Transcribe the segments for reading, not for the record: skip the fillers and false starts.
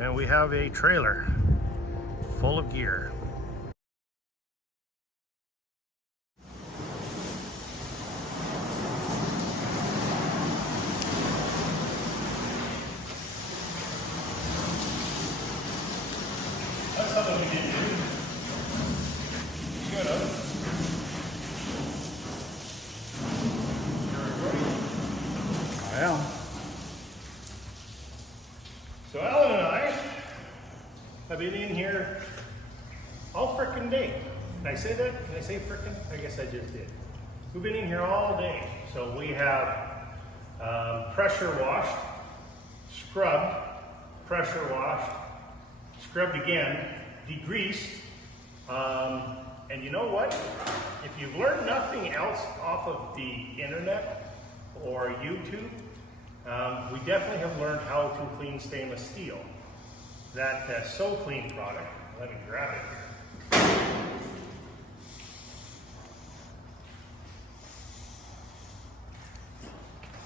and we have a trailer full of gear. That's something we didn't do. Should have. You're recording? I am. So Alan and I have been in here all frickin' day. Can I say that? Can I say frickin'? I guess I just did. We've been in here all day. So we have pressure washed, scrubbed, pressure washed, scrubbed again, degreased, and you know what? If you've learned nothing else off of the internet or YouTube, we definitely have learned how to clean stainless steel. That So Clean product, let me grab it here.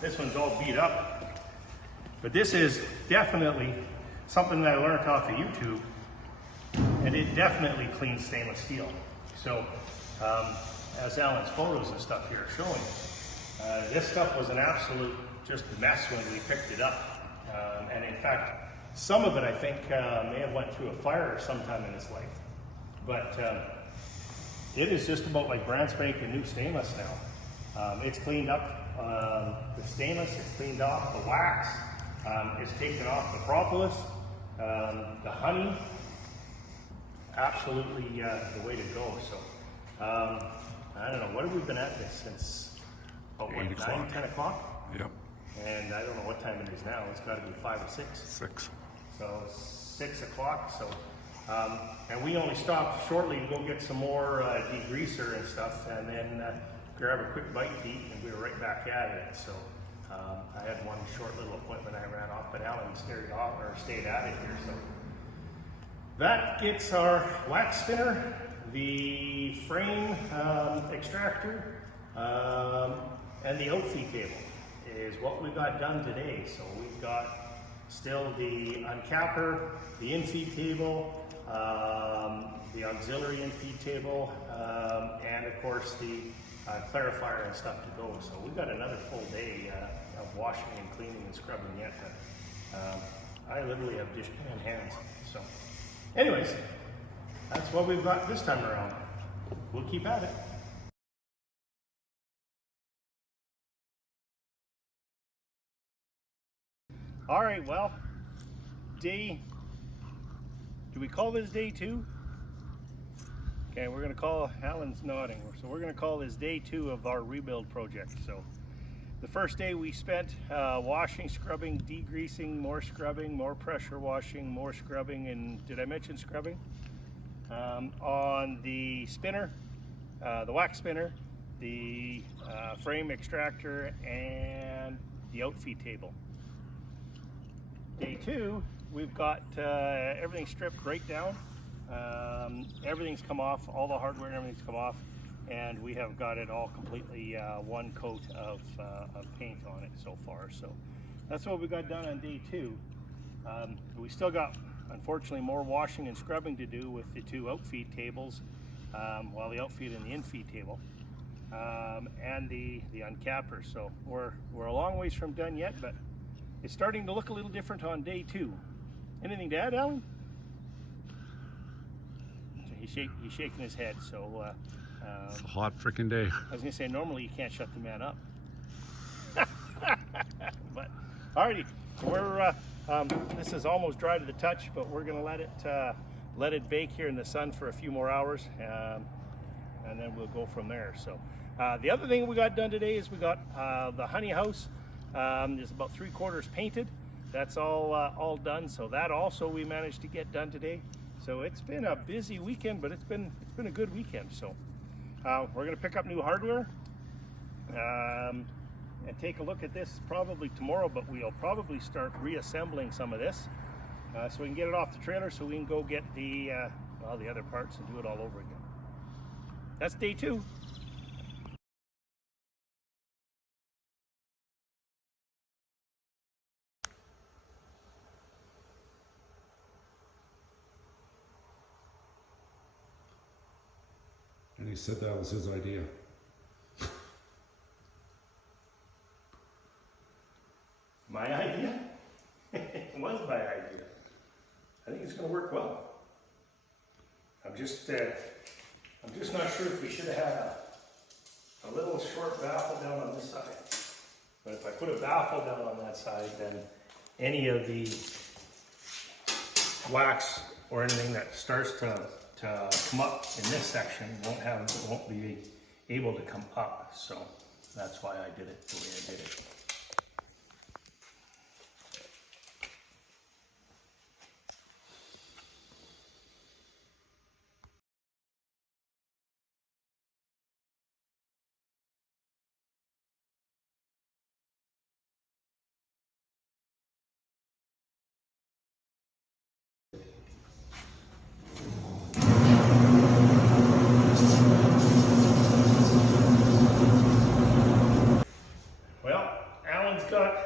This one's all beat up, but this is definitely something that I learned off of YouTube, and it definitely cleans stainless steel. So, as Alan's photos and stuff here are showing, this stuff was an absolute just mess when we picked it up. And in fact, some of it I think may have went through a fire sometime in its life. But it is just about like brand spanking new stainless now. It's cleaned up the stainless, it's cleaned off the wax, it's taken off the propolis, the honey. Absolutely the way to go. So I don't know, what have we been at this since about what, 9, 10 o'clock? Yep. And I don't know what time it is now. It's got to be 5 or 6. 6. So 6 o'clock. So and we only stopped shortly to go get some more degreaser and stuff, and then grab a quick bite to eat, and we were right back at it. So I had one short little appointment I ran off, but Alan stayed at it here. So that gets our wax spinner, the frame extractor, and the outfeed table is what we got done today. So we've got still the uncapper, the infeed table, the auxiliary infeed table, and of course the clarifier and stuff to go. So we've got another full day of washing and cleaning and scrubbing yet. But I literally have dishpan in hands. So anyways, that's what we've got this time around. We'll keep at it. All right, well, do we call this day 2? Okay, we're gonna call, Alan's nodding, so we're gonna call this day 2 of our rebuild project. So the first day we spent washing, scrubbing, degreasing, more pressure washing, more scrubbing, and did I mention scrubbing? On the spinner, the wax spinner, the frame extractor, and the outfeed table. Day 2, we've got everything stripped right down. Everything's come off, all the hardware and everything's come off, and we have got it all completely one coat of paint on it so far. So that's what we got done on day 2. We still got, unfortunately, more washing and scrubbing to do with the 2 outfeed tables, well, the outfeed and the infeed table, and the uncapper. So we're a long ways from done yet, but it's starting to look a little different on day 2. Anything to add, Alan? He's shaking his head. So it's a hot freaking day. I was gonna say normally you can't shut the man up, but alrighty. So we're this is almost dry to the touch, but we're gonna let it bake here in the sun for a few more hours, and then we'll go from there. So the other thing we got done today is we got the honey house. It's about 3/4 painted. That's all done. So that also we managed to get done today. So it's been a busy weekend, but it's been a good weekend. So we're gonna pick up new hardware and take a look at this probably tomorrow, but we'll probably start reassembling some of this so we can get it off the trailer, so we can go get the other parts and do it all over again. That's day 2. He said that was his idea. My idea? It was my idea. I think it's going to work well. I'm just not sure if we should have had a little short baffle down on this side. But if I put a baffle down on that side, then any of the wax or anything that starts to come up in this section won't be able to come up. So that's why I did it the way I did it. Got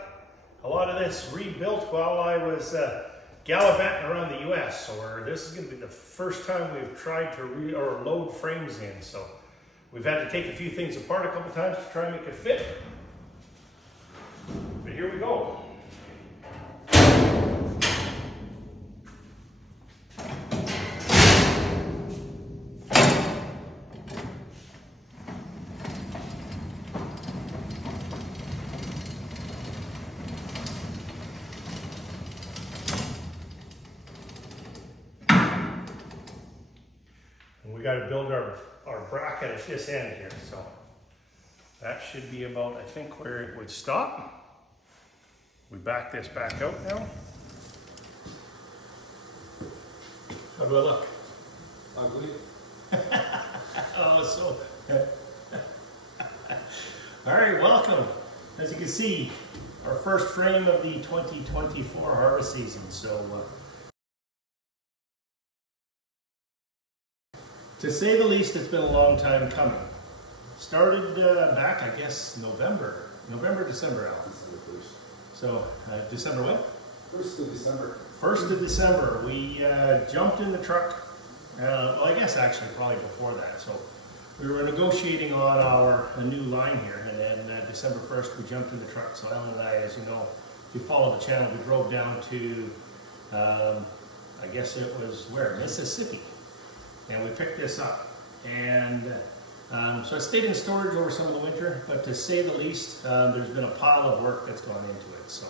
a lot of this rebuilt while I was gallivanting around the US. So this is going to be the first time we've tried to load frames in. So we've had to take a few things apart a couple times to try and make it fit. But here we go. We got to build our bracket at this end here, so that should be about, I think, where it would stop. We back this back out now. How do I look? Ugly. Oh, so. All right, welcome. As you can see, our first frame of the 2024 harvest season. So. To say the least, it's been a long time coming. Started back, I guess, December, Al. December 1st. So, December what? 1st of December. 1st of December, we jumped in the truck. Well, I guess actually probably before that. So, we were negotiating on a new line here, and then December 1st, we jumped in the truck. So, Ellen and I, as you know, if you follow the channel, we drove down to, I guess it was where? Mississippi. And we picked this up, and so I stayed in storage over some of the winter, but to say the least, there's been a pile of work that's gone into it. So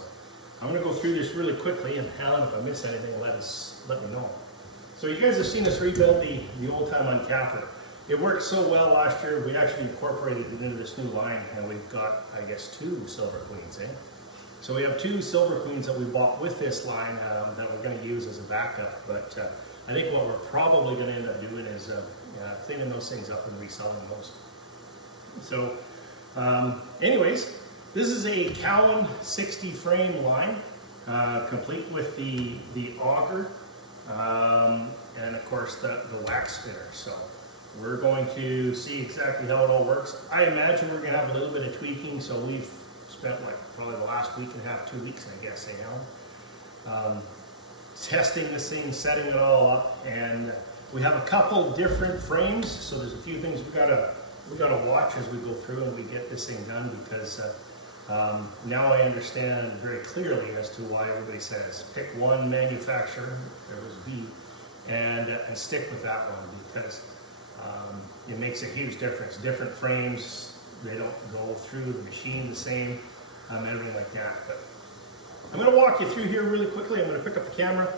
I'm going to go through this really quickly, and Alan, if I miss anything, let me know. So you guys have seen us rebuild the old time uncapper. It worked so well last year, we actually incorporated it into this new line, and we've got, I guess, 2 Silver Queens, eh? So we have 2 Silver Queens that we bought with this line that we're going to use as a backup, but I think what we're probably going to end up doing is cleaning those things up and reselling those. So anyways, this is a Cowen 60 frame line, complete with the auger and of course the wax spinner. So we're going to see exactly how it all works. I imagine we're going to have a little bit of tweaking, so we've spent like probably the last week and a half, 2 weeks, I guess, testing this thing, setting it all up, and we have a couple different frames, so there's a few things we gotta watch as we go through and we get this thing done, because now I understand very clearly as to why everybody says pick one manufacturer, there was B, and stick with that one, because it makes a huge difference. Different frames, they don't go through the machine the same, everything like that. But I'm going to walk you through here really quickly. I'm going to pick up the camera,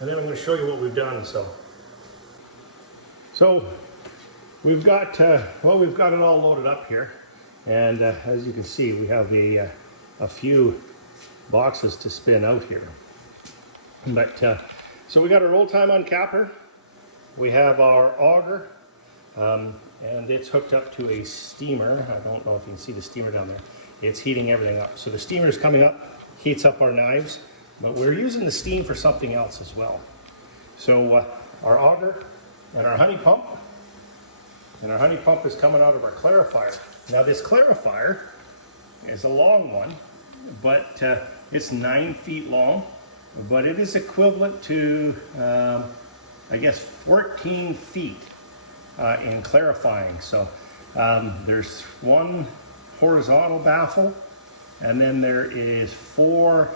and then I'm going to show you what we've done. So we've got we've got it all loaded up here, and as you can see, we have a few boxes to spin out here. But so we got our old time uncapper. We have our auger, and it's hooked up to a steamer. I don't know if you can see the steamer down there. It's heating everything up. So the steamer is coming up, heats up our knives, but we're using the steam for something else as well. So our auger and our honey pump, is coming out of our clarifier. Now this clarifier is a long one, but it's 9 feet long, but it is equivalent to, I guess, 14 feet in clarifying. So there's one horizontal baffle, and then there is 4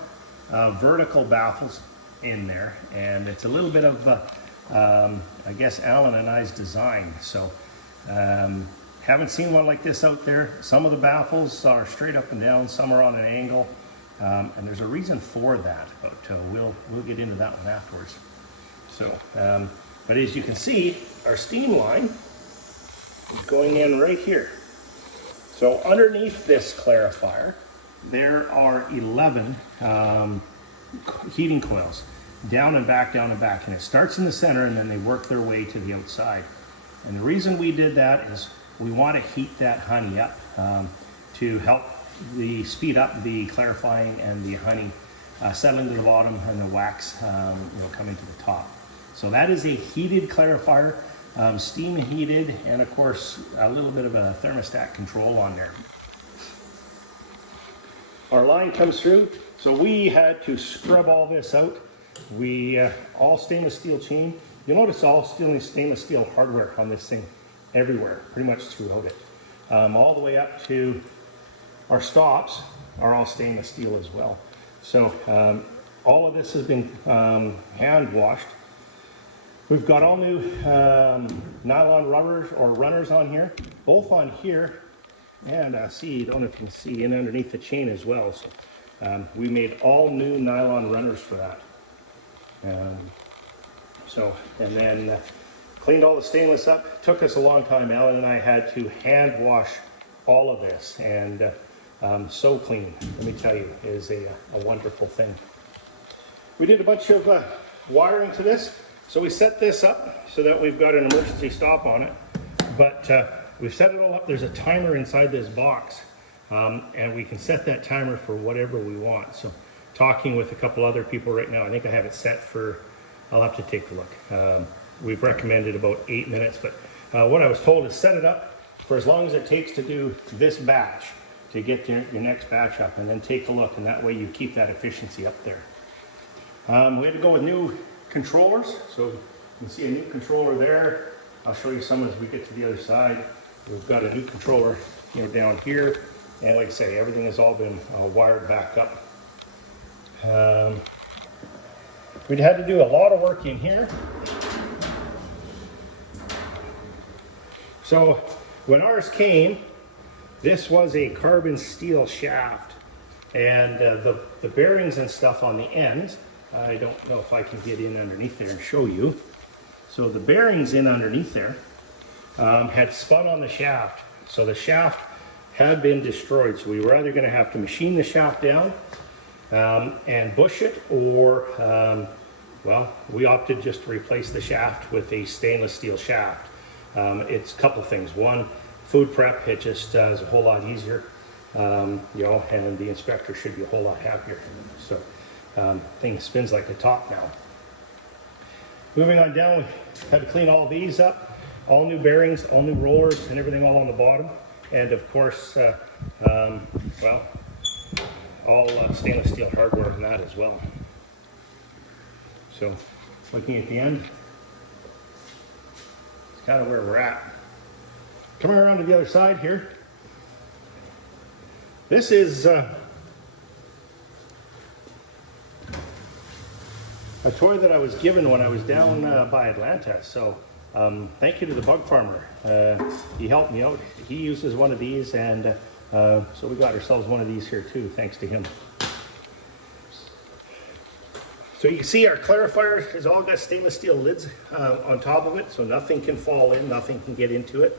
vertical baffles in there, and it's a little bit of I guess Alan and I's design. So haven't seen one like this out there. Some of the baffles are straight up and down, some are on an angle, and there's a reason for that, but we'll get into that one afterwards. So but as you can see, our steam line is going in right here. So underneath this clarifier there are 11 heating coils, down and back, and it starts in the center and then they work their way to the outside. And the reason we did that is we want to heat that honey up to help speed up the clarifying and the honey settling to the bottom and the wax coming to the top. So that is a heated clarifier, steam heated, and of course a little bit of a thermostat control on there. Our line comes through, so we had to scrub all this out. We all stainless steel chain. You'll notice all stainless steel hardware on this thing everywhere, pretty much throughout it. All the way up to our stops are all stainless steel as well. So all of this has been hand washed. We've got all new nylon rubbers or runners on here, both on here, and I don't know if you can see in underneath the chain as well. So we made all new nylon runners for that. And then cleaned all the stainless up. Took us a long time. Alan and I had to hand wash all of this, and so clean, let me tell you, is a wonderful thing. We did a bunch of wiring to this. So we set this up so that we've got an emergency stop on it, but we've set it all up. There's a timer inside this box, and we can set that timer for whatever we want. So talking with a couple other people right now, I think I have it set for, I'll have to take a look. We've recommended about 8 minutes, but what I was told is set it up for as long as it takes to do this batch, to get your next batch up, and then take a look, and that way you keep that efficiency up there. We had to go with new controllers, so you can see a new controller there. I'll show you some as we get to the other side. We've got a new controller, down here, and like I say, everything has all been wired back up. We'd had to do a lot of work in here. So when ours came, this was a carbon steel shaft, and the bearings and stuff on the ends, I don't know if I can get in underneath there and show you. So the bearings in underneath there had spun on the shaft. So the shaft had been destroyed. So we were either going to have to machine the shaft down and bush it, or, well, we opted just to replace the shaft with a stainless steel shaft. It's a couple things. One, food prep, it just is a whole lot easier, and the inspector should be a whole lot happier. So thing spins like a top now. Moving on down, we had to clean all these up, all new bearings, all new rollers, and everything all on the bottom, and of course, well, all stainless steel hardware in that as well. So, looking at the end, it's kind of where we're at. Coming around to the other side here, this is a toy that I was given when I was down by Atlanta. So thank you to the bug farmer. He helped me out. He uses one of these, and so we got ourselves one of these here too, thanks to him. So you can see our clarifier has all got stainless steel lids on top of it, so nothing can fall in, nothing can get into it.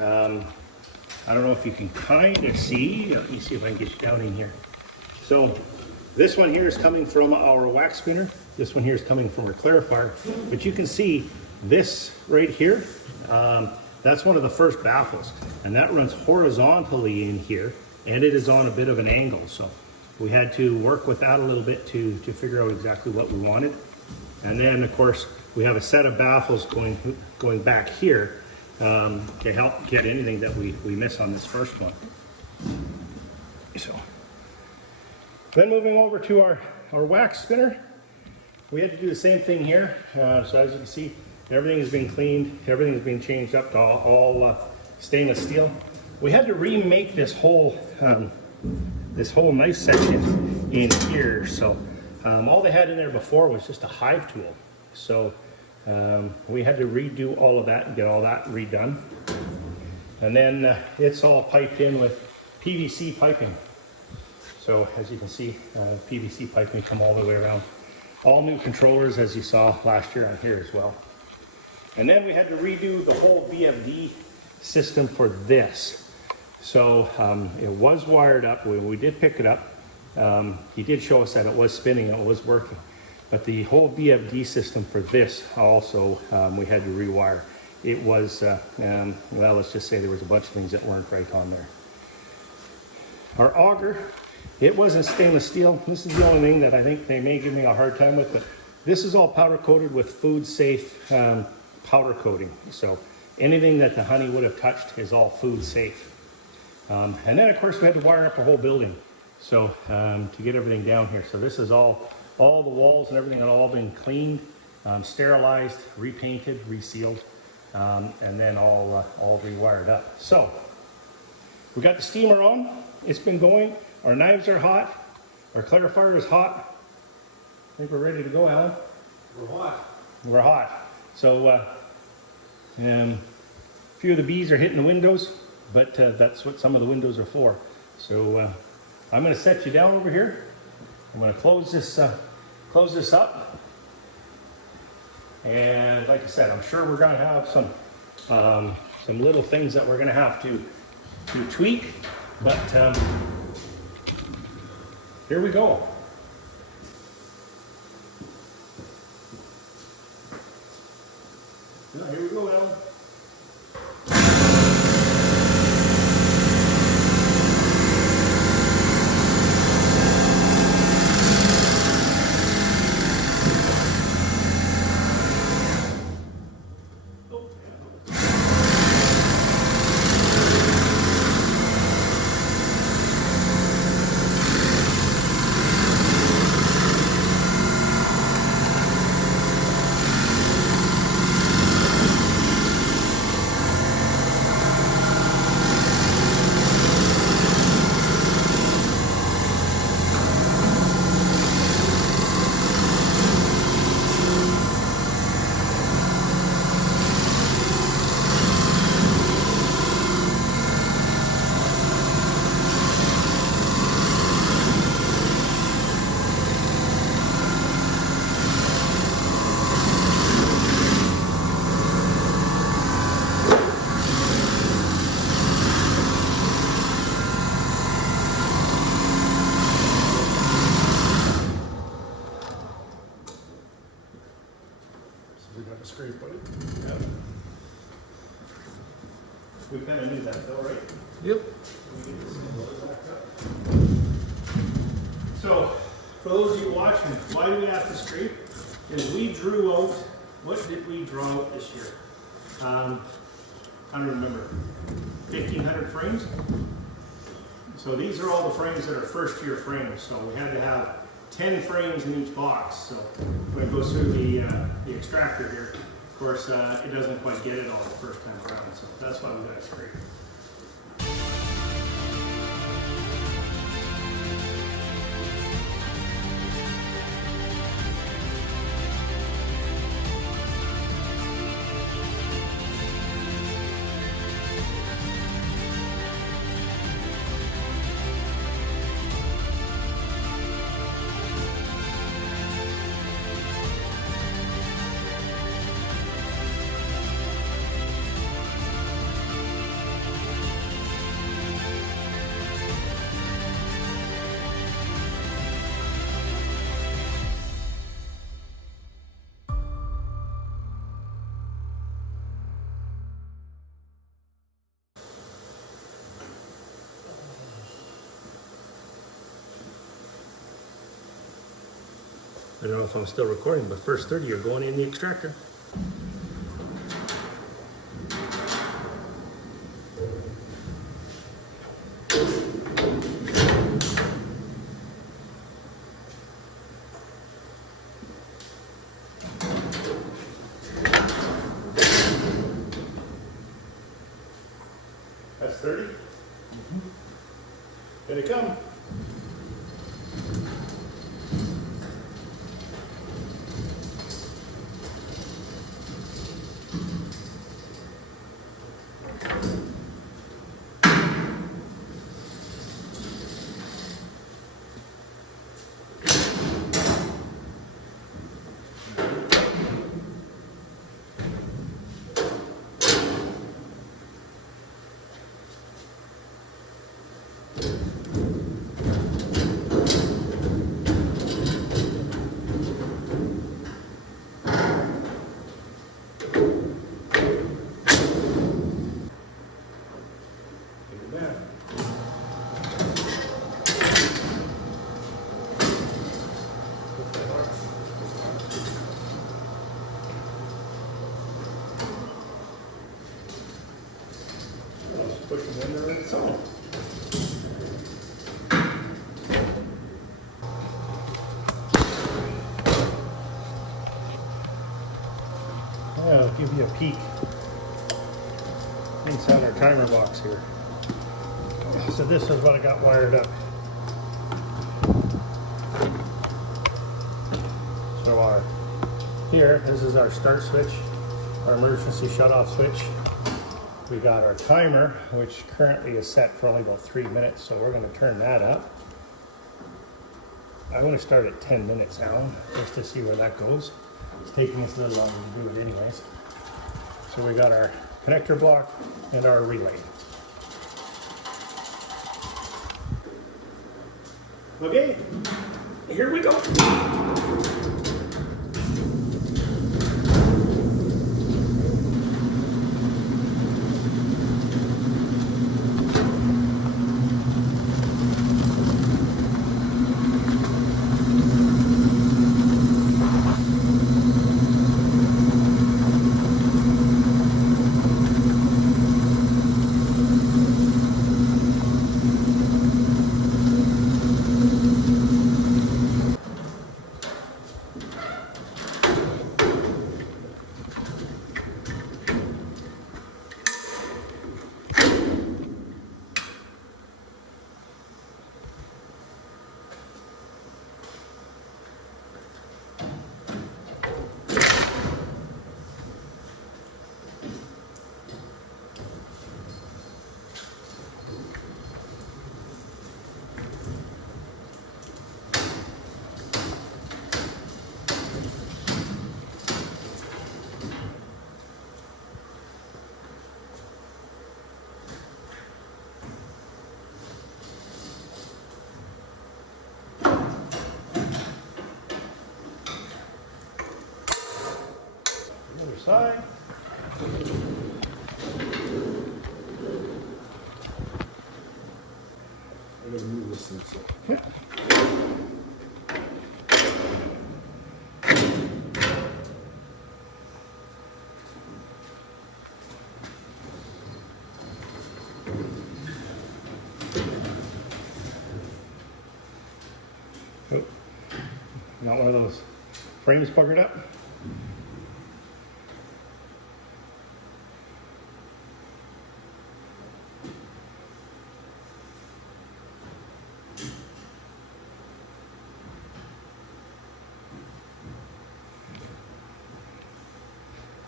I don't know if you can kind of see. Let me see if I can get you down in here. So this one here is coming from our wax spinner. This one here is coming from our clarifier. But you can see this right here, that's one of the first baffles. And that runs horizontally in here, and it is on a bit of an angle. So we had to work with that a little bit to figure out exactly what we wanted. And then, of course, we have a set of baffles going back here to help get anything that we miss on this first one. So then moving over to our wax spinner, we had to do the same thing here. So as you can see, Everything has been cleaned. Everything has been changed up to all stainless steel. We had to remake this whole knife section in here. So all they had in there before was just a hive tool. So we had to redo all of that and get all that redone. And then it's all piped in with PVC piping. So as you can see, PVC piping come all the way around. All new controllers, as you saw last year on here as well. And then we had to redo the whole VFD system for this. So it was wired up. We did pick it up. He did show us that it was spinning and it was working. But the whole VFD system for this also, we had to rewire. It was, well, let's just say there was a bunch of things that weren't right on there. Our auger, it wasn't stainless steel. This is the only thing that I think they may give me a hard time with, but this is all powder coated with food safe powder coating. So anything that the honey would have touched is all food safe. And then of course we had to wire up the whole building. So to get everything down here. So this is all the walls and everything had all been cleaned, sterilized, repainted, resealed, and then all rewired up. So we got the steamer on. It's been going. Our knives are hot. Our clarifier is hot. I think we're ready to go, Alan. We're hot. We're hot. So a few of the bees are hitting the windows, but that's what some of the windows are for. So I'm going to set you down over here. I'm going to close this up. And like I said, I'm sure we're going to have some little things that we're going to have to tweak, but here we go. Here we go, Alan. We got the scrape, buddy. Yeah. We kind of knew that though, right? Yep. So, for those of you watching, why do we have to scrape? Is we drew out, what did we draw out this year? I don't remember. 1,500 frames? So these are all the frames that are first year frames. So we had to have 10 frames in each box. So when it goes through the extractor here, of course, it doesn't quite get it all the first time around. So that's why we got to scrape. I don't know if I'm still recording, but first 30 are going in the extractor. 30. Here they come. Push them in there and it's on. I'll give you a peek inside our timer box here. So this is what I got wired up. So here, this is our start switch, our emergency shut-off switch. We got our timer, which currently is set for only about 3 minutes, so we're going to turn that up. I'm going to start at 10 minutes now, just to see where that goes. It's taking us a little longer to do it anyways. So we got our connector block and our relay. Okay, here we go. Side. I'm gonna move this thing so. Yeah. Oh, not one of those frames puckered up.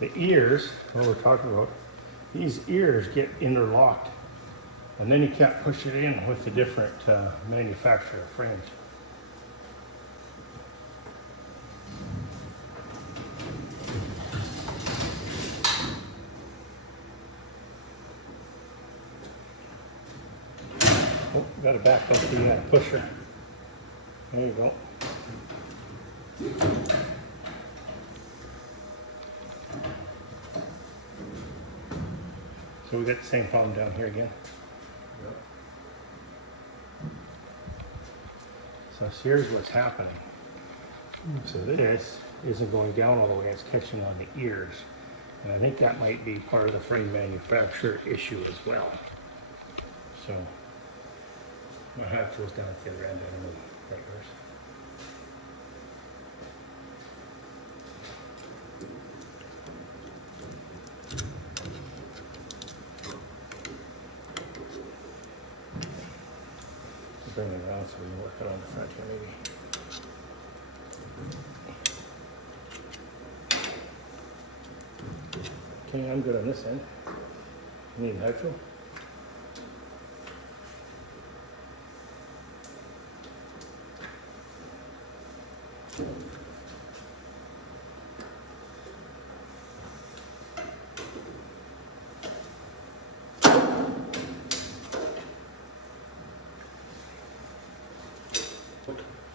The ears, what we're talking about, these ears get interlocked, and then you can't push it in with the different manufacturer frames. Oh, got to back up the pusher. There you go. So we got the same problem down here again. Yep. So here's what's happening. So this isn't going down all the way, it's catching on the ears. And I think that might be part of the frame manufacturer issue as well. So my half goes down at the other end, I don't know that yours. down so we can work it on the front here maybe. Okay, I'm good on this end. Need hydro?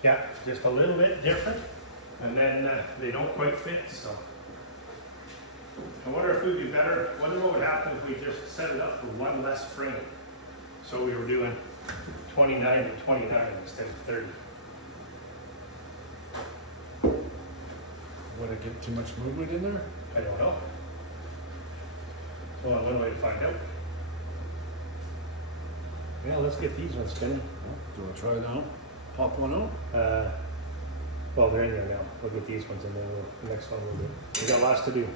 Yeah, just a little bit different, and then they don't quite fit, so. I wonder if we'd be better, I wonder what would happen if we just set it up for one less frame. So we were doing 29 to 29 instead of 30. Would it get too much movement in there? I don't know. Well, one way to find out. Yeah, let's get these ones spinning. Do you want to try it now? Pop one out? Well, they're in there now. We'll get these ones and then the next one we'll do. We got lots to do.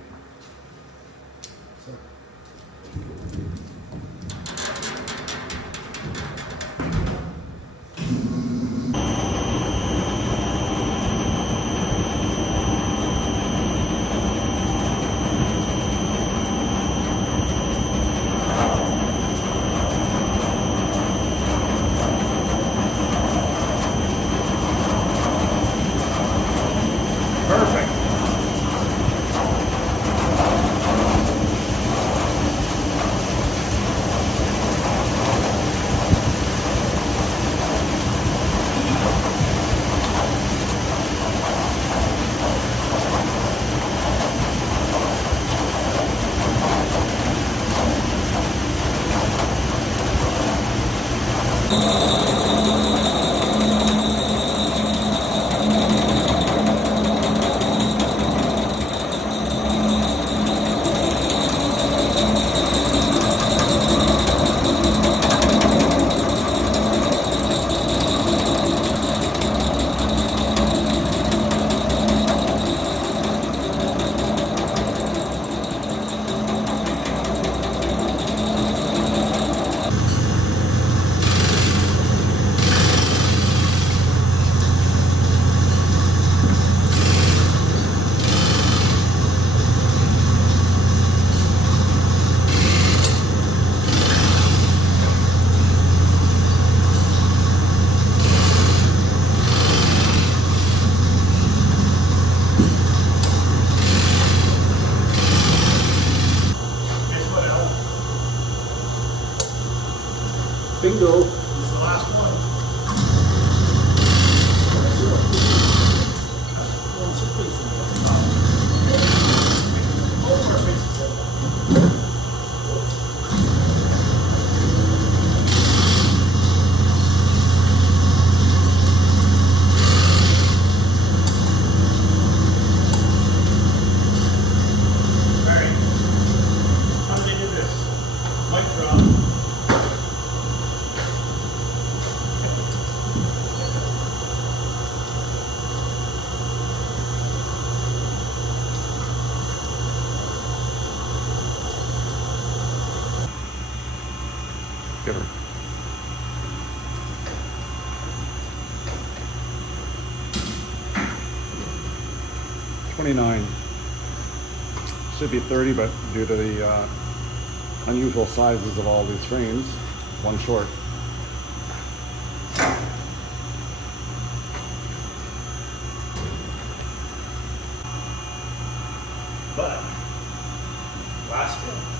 Perfect. Bingo. This is the last one. Alright. How do they do this? Mic drop. Get her. $29. Should be 30, but due to the unusual sizes of all these frames, one short. But last one.